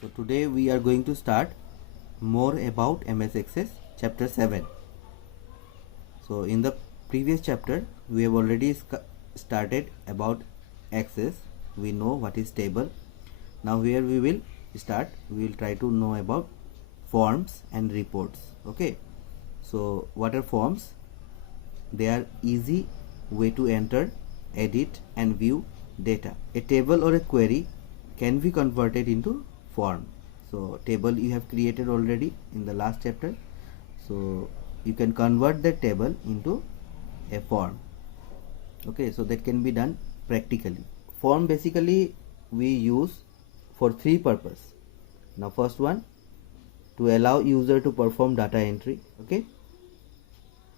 So today we are going to start more about MS Access chapter 7. So in the previous chapter we have already started about Access. We know what is table. Now here we will try to know about forms and reports. Okay, so what are forms? They are easy way to enter, edit and view data. A table or a query can be converted into form. So table you have created already in the last chapter, so you can convert the table into a form. Okay, so that can be done practically. Form basically we use for three purposes. Now first one, to allow user to perform data entry. Okay,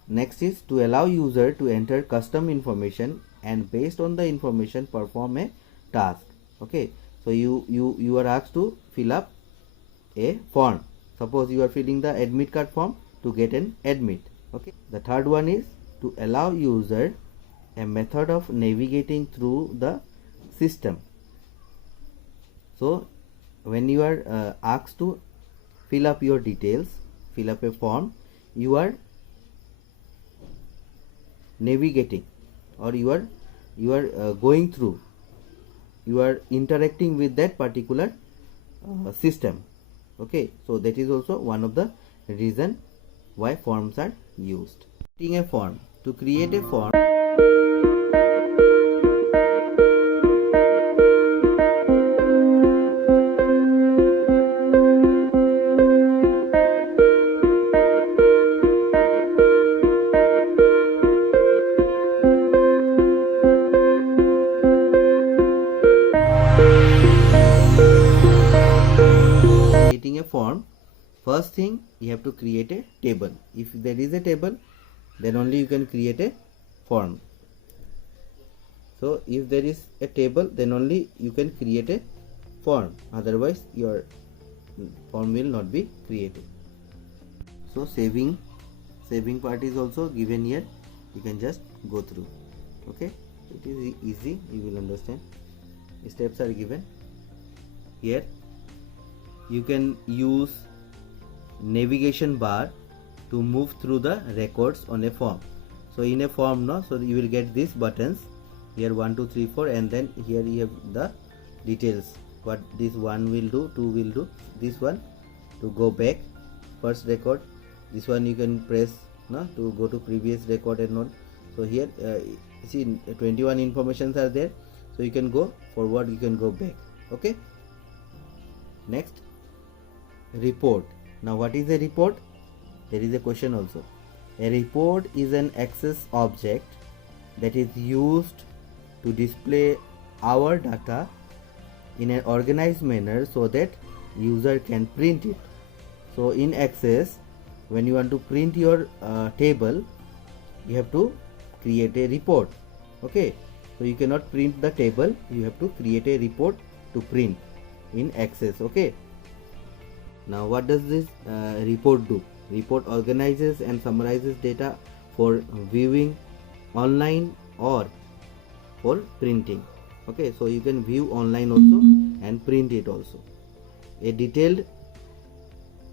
next is to allow user to enter custom information and based on the information perform a task. Okay, so you are asked to fill up a form. Suppose you are filling the admit card form to get an admit. Okay, the third one is to allow user a method of navigating through the system. So when you are asked to fill up your details, fill up a form, you are navigating or you are going through, you are interacting with that particular system. Okay, so that is also one of the reason why forms are used. Creating a form. To create a form, first thing you have to create a table. If there is a table, then only you can create a form. So if there is a table, then only you can create a form, otherwise your form will not be created. So saving part is also given here, you can just go through. Okay, it is easy, you will understand. Steps are given here. You can use navigation bar to move through the records on a form. So in a form, no, so you will get these buttons here, 1 2 3 4, and then here you have the details, what this one will do, 2 will do, this one to go back first record, this one you can press, no, to go to previous record and all. So here see 21 informations are there, so you can go forward, you can go back. Okay, next, report. Now what is a report? There is a question also. A report is an access object that is used to display our data in an organized manner so that user can print it. So in Access, when you want to print your table, you have to create a report. Okay, so you cannot print the table, you have to create a report to print in Access. Okay, now what does this report do? Report organizes and summarizes data for viewing online or for printing. Okay, so you can view online also and print it also. A detailed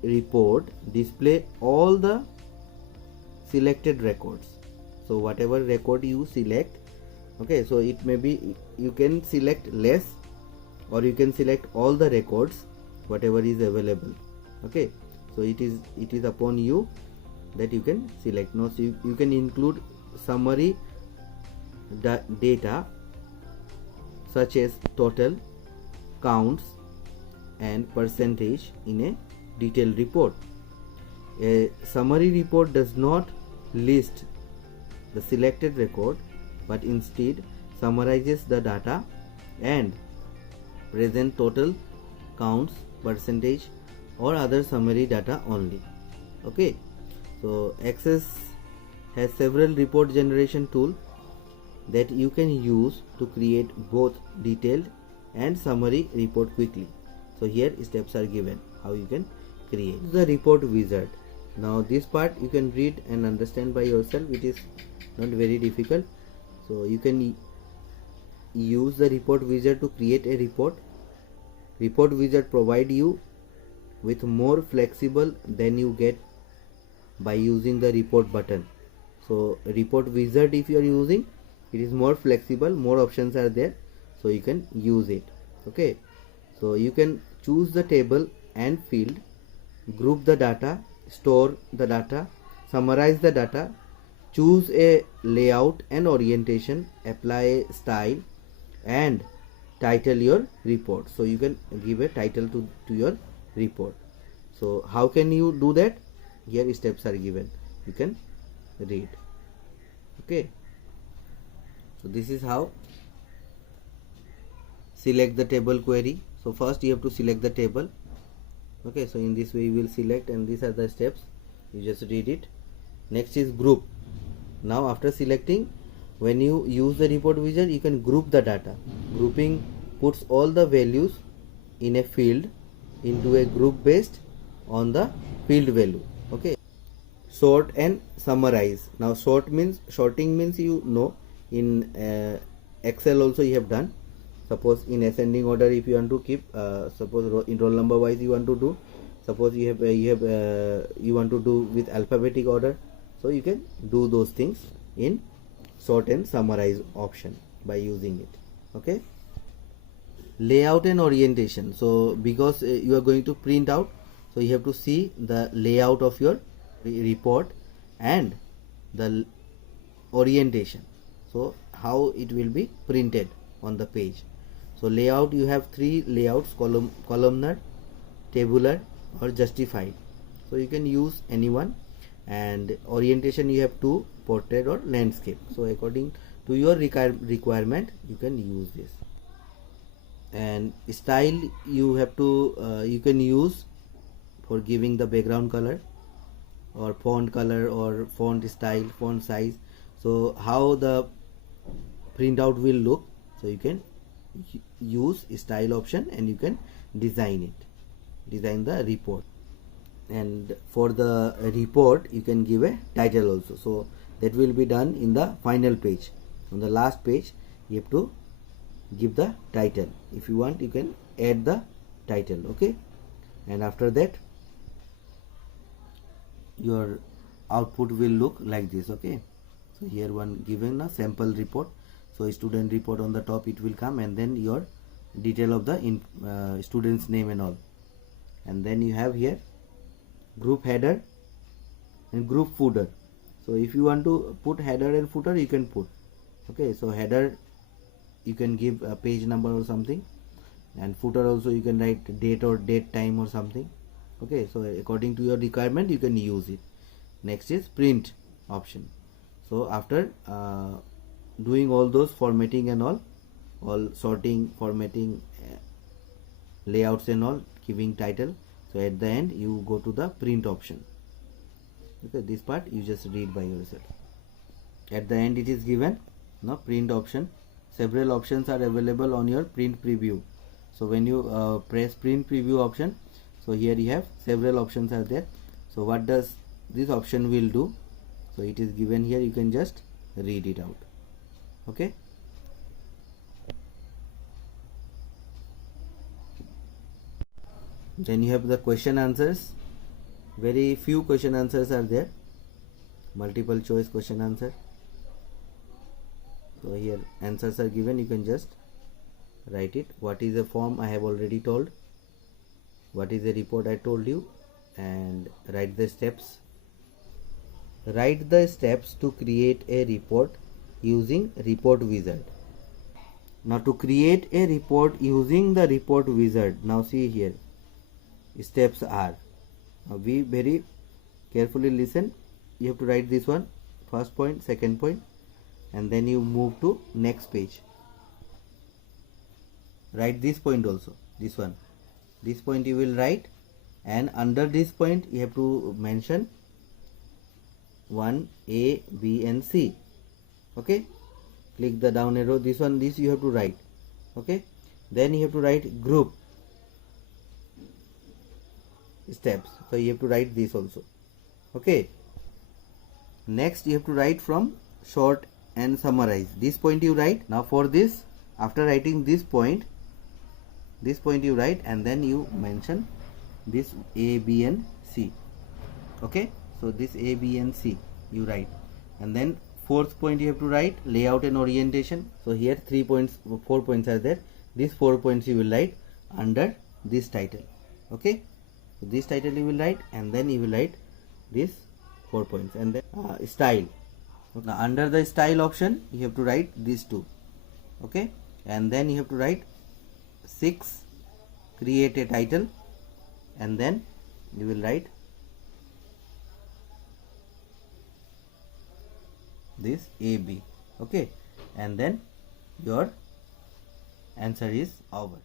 report display all the selected records. So whatever record you select, okay, so it may be, you can select less or you can select all the records, whatever is available. Okay, so it is upon you that you can select. Now so you can include summary data such as total, counts and percentage in a detailed report. A summary report does not list the selected record but instead summarizes the data and present total, counts, percentage or other summary data only. Okay, so Access has several report generation tools that you can use to create both detailed and summary report quickly. So here steps are given how you can create the report wizard. Now this part you can read and understand by yourself, it is not very difficult. So you can use the report wizard to create a report report wizard provide you with more flexible than you get by using the report button. So report wizard, if you are using, it is more flexible, more options are there, so you can use it. Okay, so you can choose the table and field, group the data, store the data, summarize the data, choose a layout and orientation, apply a style, and title your report. So you can give a title to your report. So how can you do that? Here steps are given, you can read. Okay, so this is how select the table query. So first you have to select the table. Okay, so in this way you will select, and these are the steps, you just read it. Next is group. Now after selecting, when you use the report wizard, you can group the data. Grouping puts all the values in a field into a group based on the field value. Okay, sort and summarize. Now sorting means, you know, in Excel also you have done. Suppose in ascending order, if you want to keep, suppose in roll number wise you want to do, suppose you want to do with alphabetic order, so you can do those things in sort and summarize option by using it. Okay, layout and orientation. So because you are going to print out, so you have to see the layout of your report and the orientation, so how it will be printed on the page. So layout, you have three layouts: columnar, tabular, or justified. So you can use any one. And orientation, you have two: portrait or landscape. So according to your requirement, you can use this. And style, you have to you can use for giving the background color or font color or font style, font size. So how the printout will look, so you can use style option and you can design the report. And for the report, you can give a title also, so that will be done in the final page. On the last page, you have to give the title. If you want, you can add the title. Okay, and after that your output will look like this. Okay, so here one given a sample report, so student report on the top it will come, and then your detail of the student's name and all. And then you have here group header and group footer. So if you want to put header and footer, you can put. Okay, so header you can give a page number or something, and footer also you can write date or date time or something. Okay, so according to your requirement you can use it. Next is print option. So after doing all those formatting and all sorting, formatting, layouts and all, giving title, so at the end you go to the print option. Okay, this part you just read by yourself. At the end it is given now print option. Several options are available on your print preview. So when you press print preview option, so here you have several options are there. So what does this option will do, so it is given here, you can just read it out. Okay, then you have the question answers. Very few question answers are there, multiple choice question answer. So here answers are given, you can just write it. What is a form, I have already told. What is a report, I told you. And write the steps. Write the steps to create a report using report wizard. Now to create a report using the report wizard, now see here steps are, now be very carefully listen. You have to write this one, first point, second point, and then you move to next page. Write this point also, this one, this point you will write, and under this point you have to mention 1, A, B and C. Okay, click the down arrow, this one, this you have to write. Okay, then you have to write group steps, so you have to write this also. Okay, next you have to write from sort and summarize. This point you write. Now for this, after writing this point, this point you write, and then you mention this A, B and C. Okay, so this A, B and C you write, and then fourth point you have to write layout and orientation. So here 3 points, 4 points are there. These 4 points you will write under this title. Okay, so this title you will write, and then you will write these 4 points, and then style. Now under the style option you have to write these two. Okay, and then you have to write 6, create a title, and then you will write this AB. Okay, and then your answer is over.